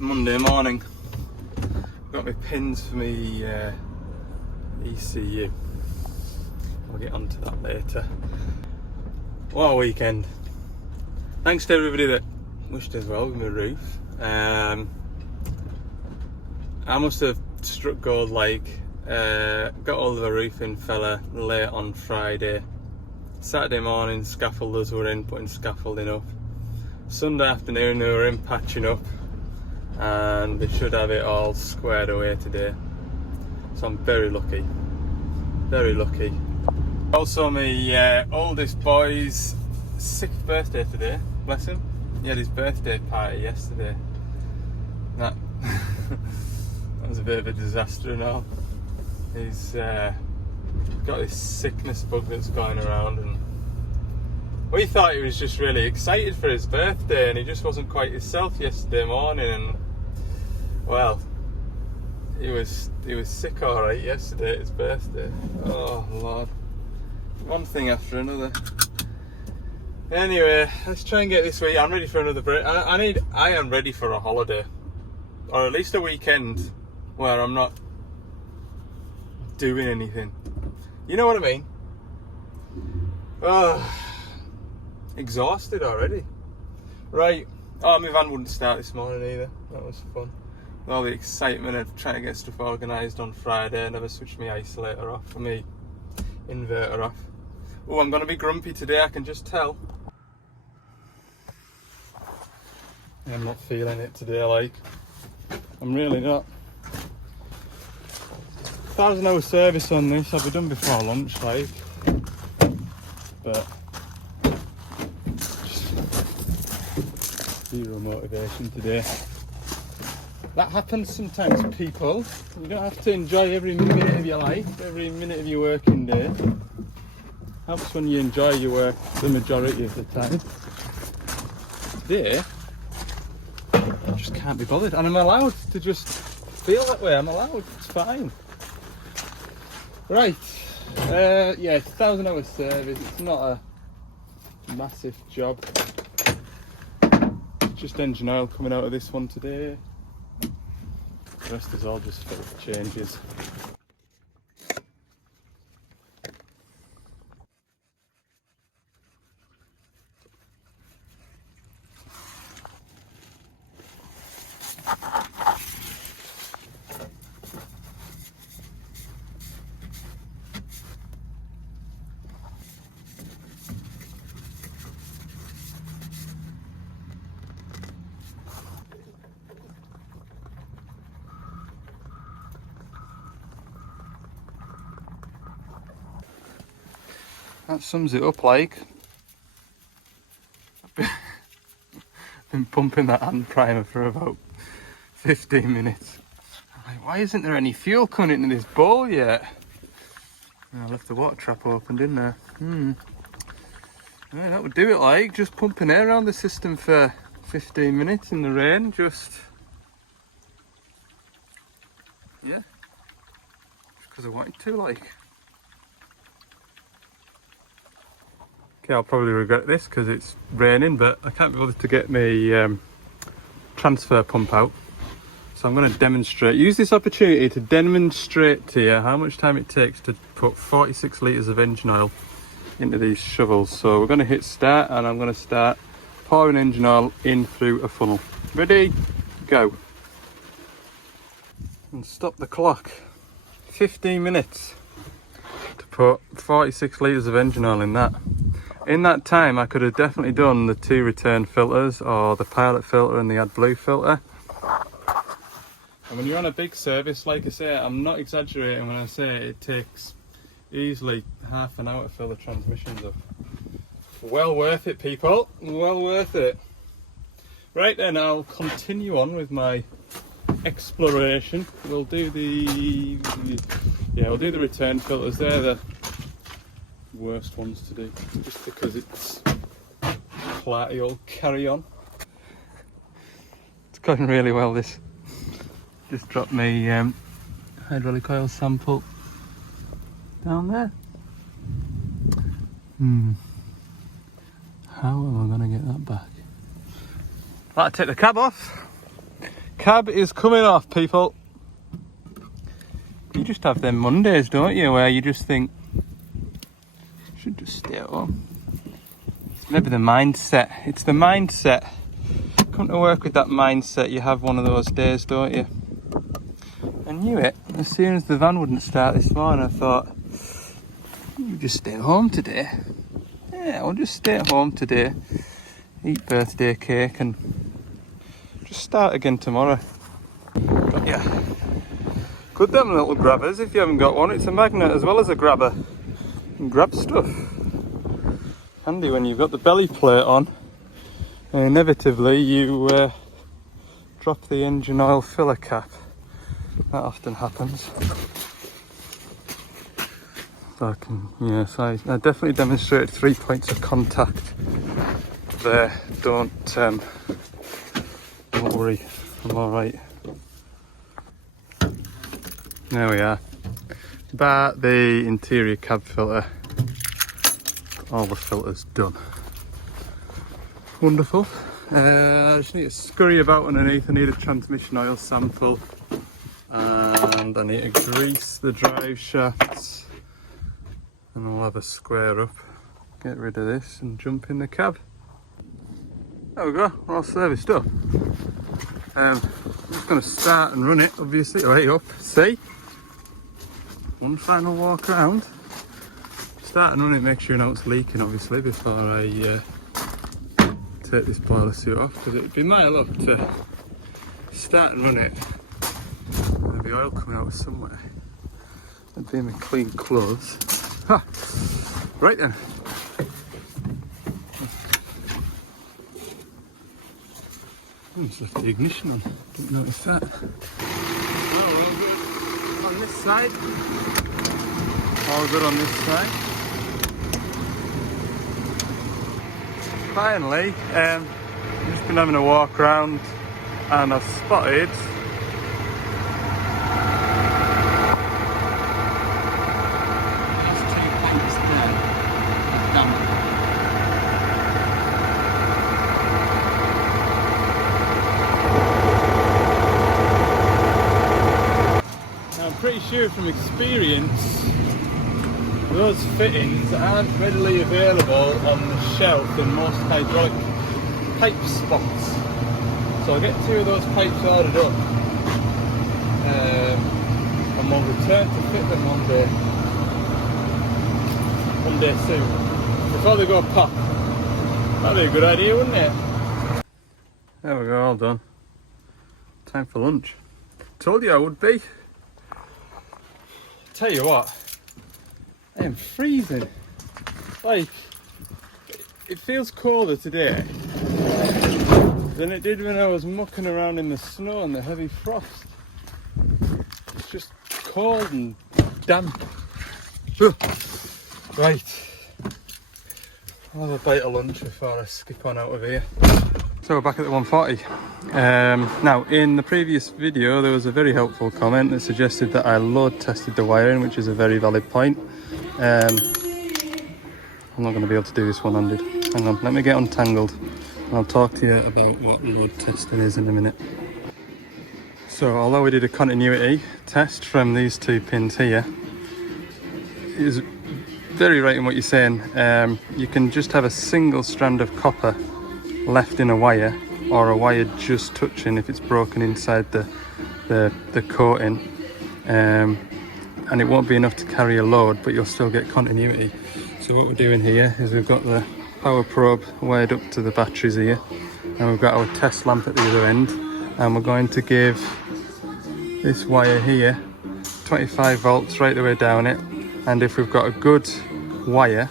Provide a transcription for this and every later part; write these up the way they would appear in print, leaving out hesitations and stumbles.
Monday morning. Got my pins for me ECU. I'll get onto that later. What a weekend. Thanks to everybody that wished us well with my roof. I must have struck gold, got hold of a roofing fella late on Friday. Saturday morning, scaffolders were in putting scaffolding up. Sunday afternoon they were in patching up, and they should have it all squared away today. So I'm very lucky, very lucky. Also my oldest boy's 6th birthday today, bless him. He had his birthday party yesterday. That was a bit of a disaster and all. He's got this sickness bug that's going around, and we thought he was just really excited for his birthday, and he just wasn't quite himself yesterday morning, and well, he was sick alright yesterday at his birthday. Oh Lord, one thing after another. Anyway, let's try and get this week. I'm ready for another break. I am ready for a holiday, or at least a weekend where I'm not doing anything. You know what I mean? Oh, exhausted already. Right. Oh, my van wouldn't start this morning either. That was fun. All the excitement of trying to get stuff organised on Friday. I never switched my isolator off, or my inverter off. Oh, I'm going to be grumpy today, I can just tell. I'm not feeling it today, I'm really not. 1,000-hour service on this, I'll be done before lunch, but just zero motivation today. That happens sometimes, people. You don't have to enjoy every minute of your life, every minute of your working day. Helps when you enjoy your work the majority of the time. Today, I just can't be bothered, and I'm allowed to just feel that way. I'm allowed, it's fine. Right, yeah, it's 1,000-hour service. It's not a massive job. Just engine oil coming out of this one today. The rest is all just filter changes. That sums it up. I've been pumping that hand primer for about 15 minutes. I'm like, why isn't there any fuel coming into this bowl yet? I left the water trap open, didn't I? Yeah, that would do it. Just pumping air around the system for 15 minutes in the rain, just because I wanted to, Okay, I'll probably regret this because it's raining, but I can't be bothered to get my transfer pump out. So I'm going to use this opportunity to demonstrate to you how much time it takes to put 46 litres of engine oil into these shovels. So we're going to hit start, and I'm going to start pouring engine oil in through a funnel. Ready? Go. And stop the clock. 15 minutes to put 46 litres of engine oil in that. In that time, I could have definitely done the 2 return filters, or the pilot filter and the AdBlue filter. And when you're on a big service, like I say, I'm not exaggerating when I say it takes easily half an hour to fill the transmissions up. Well worth it, people. Well worth it. Right then, I'll continue on with my exploration. We'll do the return filters. They're the worst ones to do, just because it's clarty old carry on. It's going really well, this. Just dropped my hydraulic oil sample down there. How am I going to get that back? I'll take the cab off, cab is coming off, people. You just have them Mondays, don't you, where you just think, I should just stay at home. It's maybe the mindset. It's the mindset. Come to work with that mindset, you have one of those days, don't you? I knew it. As soon as the van wouldn't start this morning, I thought, you just stay at home today. Yeah, I'll just stay at home today, eat birthday cake and just start again tomorrow. But yeah, good them little grabbers. If you haven't got one, it's a magnet as well as a grabber. You can grab stuff. Handy when you've got the belly plate on and inevitably you drop the engine oil filler cap. That often happens. So I definitely demonstrated 3 points of contact there. Don't worry, I'm alright. There we are. But the interior cab filter, all the filters done. Wonderful. I just need to scurry about underneath. I need a transmission oil sample and I need to grease the drive shafts and I'll have a square up, get rid of this and jump in the cab. There we go, we're all serviced up. I'm just going to start and run it, obviously. Right up, see? One final walk around. Start and run it, make sure you know it's leaking, obviously, before I take this boiler suit off, because it'd be my luck to start and run it. There'd be oil coming out somewhere. That'd be in my clean clothes. Ha! Right then. Just left the ignition on, didn't notice that. Well, all good on this side. All good on this side. Finally, I've just been having a walk around and I've spotted these 2 tanks there of damp. I'm pretty sure from experience those fittings aren't readily available on the shelf in most hydraulic pipe spots. So I'll get 2 of those pipes ordered up and we'll return to fit them one day soon, before they go pop. That'd be a good idea, wouldn't it? There we go, all done. Time for lunch. Told you I would be. Tell you what, I am freezing. Like, it feels colder today than it did when I was mucking around in the snow and the heavy frost. It's just cold and damp. Right, I'll have a bite of lunch before I skip on out of here. So we're back at the 140. Now, in the previous video there was a very helpful comment that suggested that I load tested the wiring, which is a very valid point. I'm not going to be able to do this one-handed. Hang on, let me get untangled and I'll talk to you about what load testing is in a minute. So although we did a continuity test from these 2 pins here, it is very right in what you're saying. You can just have a single strand of copper left in a wire, or a wire just touching if it's broken inside the coating, and it won't be enough to carry a load, but you'll still get continuity. So what we're doing here is we've got the power probe wired up to the batteries here, and we've got our test lamp at the other end, and we're going to give this wire here 25 volts right the way down it, and if we've got a good wire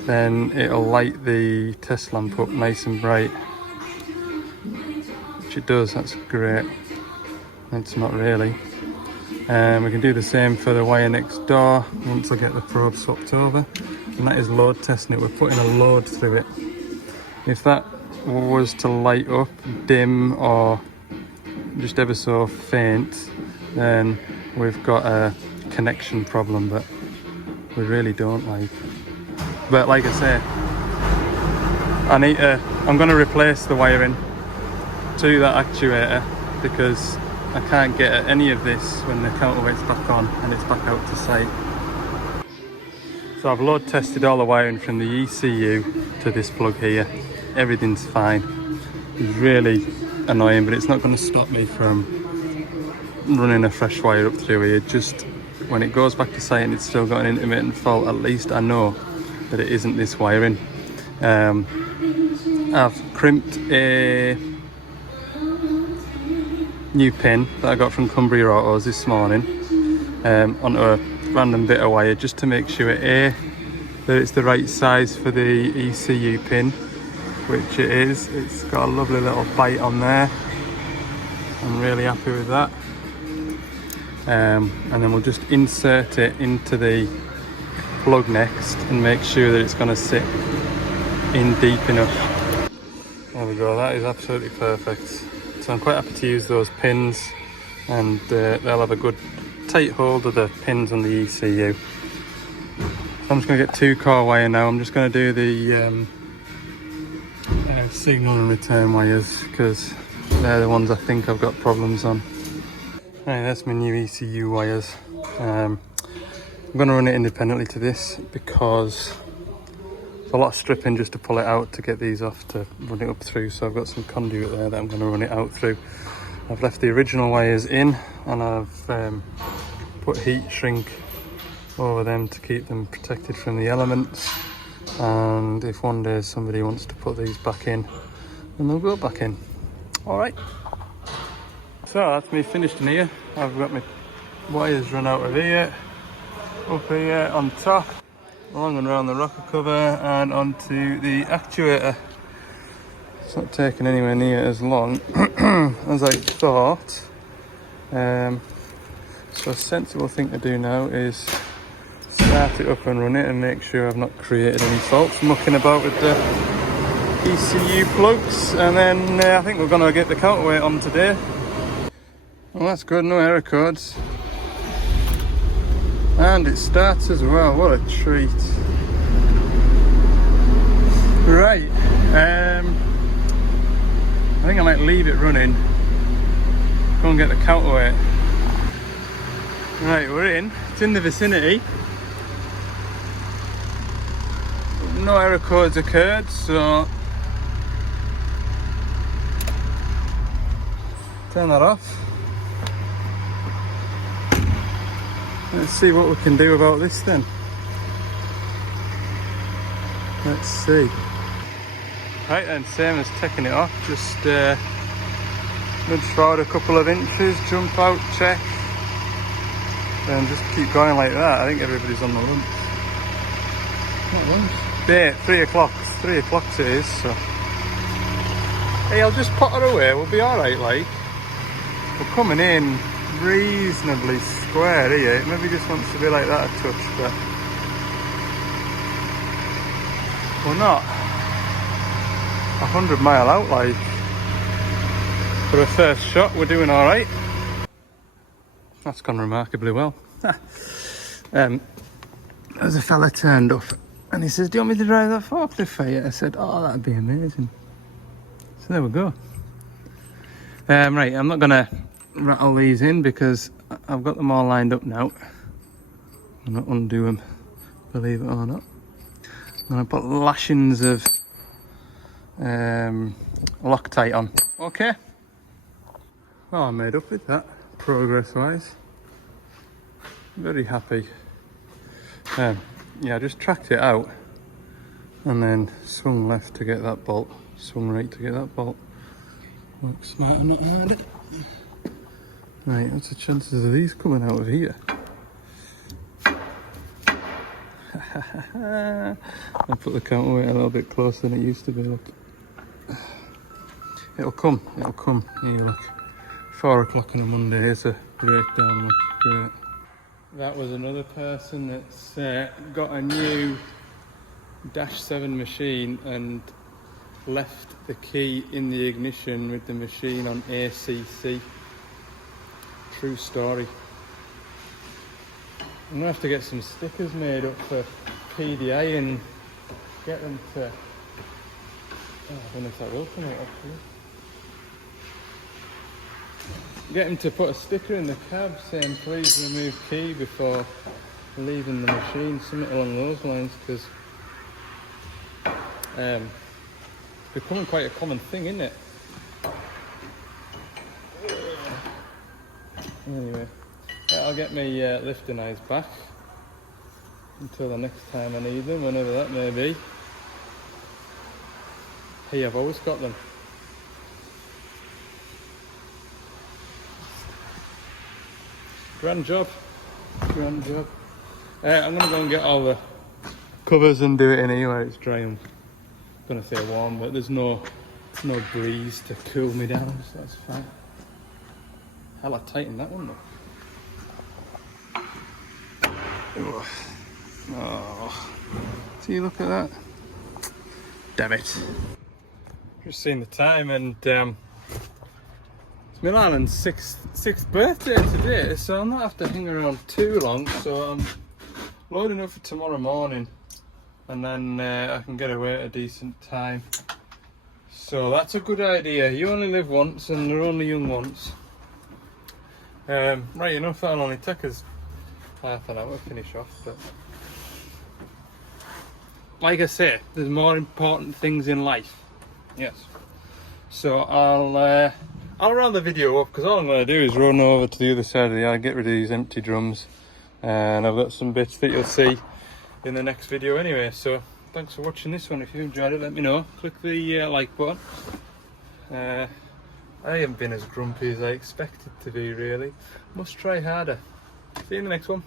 then it'll light the test lamp up nice and bright, which it does. That's great. It's not really. We can do the same for the wire next door once I get the probe swapped over, and that is load testing it. We're putting a load through it. If that was to light up dim or just ever so faint, then we've got a connection problem, but we really don't like. But like I say, I'm going to replace the wiring to that actuator because I can't get at any of this when the counterweight's back on and it's back out to site. So I've load tested all the wiring from the ECU to this plug here. Everything's fine. It's really annoying, but it's not going to stop me from running a fresh wire up through here. Just when it goes back to site and it's still got an intermittent fault, at least I know that it isn't this wiring. I've crimped a new pin that I got from Cumbria Autos this morning onto a random bit of wire, just to make sure that it's the right size for the ECU pin, which it is. It's got a lovely little bite on there. I'm really happy with that. And then we'll just insert it into the plug next and make sure that it's going to sit in deep enough. There we go, that is absolutely perfect. So I'm quite happy to use those pins, and they'll have a good tight hold of the pins on the ECU. I'm just going to get 2 core wire now. I'm just going to do the signal and return wires, because they're the ones I think I've got problems on. Right, that's my new ECU wires. I'm going to run it independently to this because there's a lot of stripping just to pull it out to get these off to run it up through. So I've got some conduit there that I'm going to run it out through. I've left the original wires in, and I've put heat shrink over them to keep them protected from the elements. And if one day somebody wants to put these back in, then they'll go back in. All right. So that's me finished in here. I've got my wires run out of here, up here on top, along and around the rocker cover and onto the actuator. It's not taking anywhere near as long as I thought. So a sensible thing to do now is start it up and run it and make sure I've not created any faults mucking about with the ECU plugs. And then I think we're going to get the counterweight on today. Well, that's good, no error codes. And it starts as well, what a treat. Right, I think I might leave it running, go and get the counterweight. Right, we're in, it's in the vicinity. No error codes occurred, so turn that off. Let's see what we can do about this then. Let's see. Right then, same as taking it off, just nudge forward a couple of inches, jump out, check, and just keep going like that. I think everybody's on the lunch. Not lunch? Yeah, 3 o'clock. 3 o'clock it is, so. Hey, I'll just put her away, we'll be alright, like. We're coming in reasonably square here. It maybe just wants to be like that a touch, but we're not 100 mile out, like. For a first shot, we're doing alright. That's gone remarkably well. As a fella turned up and he says, "Do you want me to drive that forklift for you?" I said, "Oh, that'd be amazing." So there we go. Right, I'm not gonna rattle these in because I've got them all lined up now. I'm not undo them, believe it or not. I'm gonna put lashings of Loctite on. Okay. Well, I'm made up with that, progress wise. Very happy. Yeah, I just tracked it out and then swung left to get that bolt, swung right to get that bolt. Work smarter, not harder. Right, what's the chances of these coming out of here? I'll put the counterweight a little bit closer than it used to be, look. It'll come. Here, look. 4 o'clock on a Monday, here's a breakdown, look, great. That was another person that's got a new Dash 7 machine and left the key in the ignition with the machine on ACC. True story. I'm gonna have to get some stickers made up for PDA and get them to... Oh, I don't know if that will come out actually. get him to put a sticker in the cab saying please remove key before leaving the machine, something along those lines, because it's becoming quite a common thing, isn't it? Anyway, I'll get my lifting eyes back until the next time I need them, whenever that may be. Hey, I've always got them. Grand job. I'm going to go and get all the covers and do it in here where it's dry and, I'm going to say warm, but there's no breeze to cool me down, so that's fine. Hell, I tightened that one though. Oh, see, look at that. Damn it. Just seen the time, and it's Milan's sixth birthday today, so I'll not have to hang around too long, so I'm loading up for tomorrow morning, and then I can get away at a decent time. So that's a good idea. You only live once, and they're only young once. Right enough, that'll only take us half an hour to finish off, but like I say, there's more important things in life. Yes. So I'll round the video up, because all I'm going to do is run over to the other side of the yard, get rid of these empty drums, and I've got some bits that you'll see in the next video anyway. So thanks for watching this one. If you enjoyed it, let me know. Click the like button. I haven't been as grumpy as I expected to be, really. Must try harder. See you in the next one.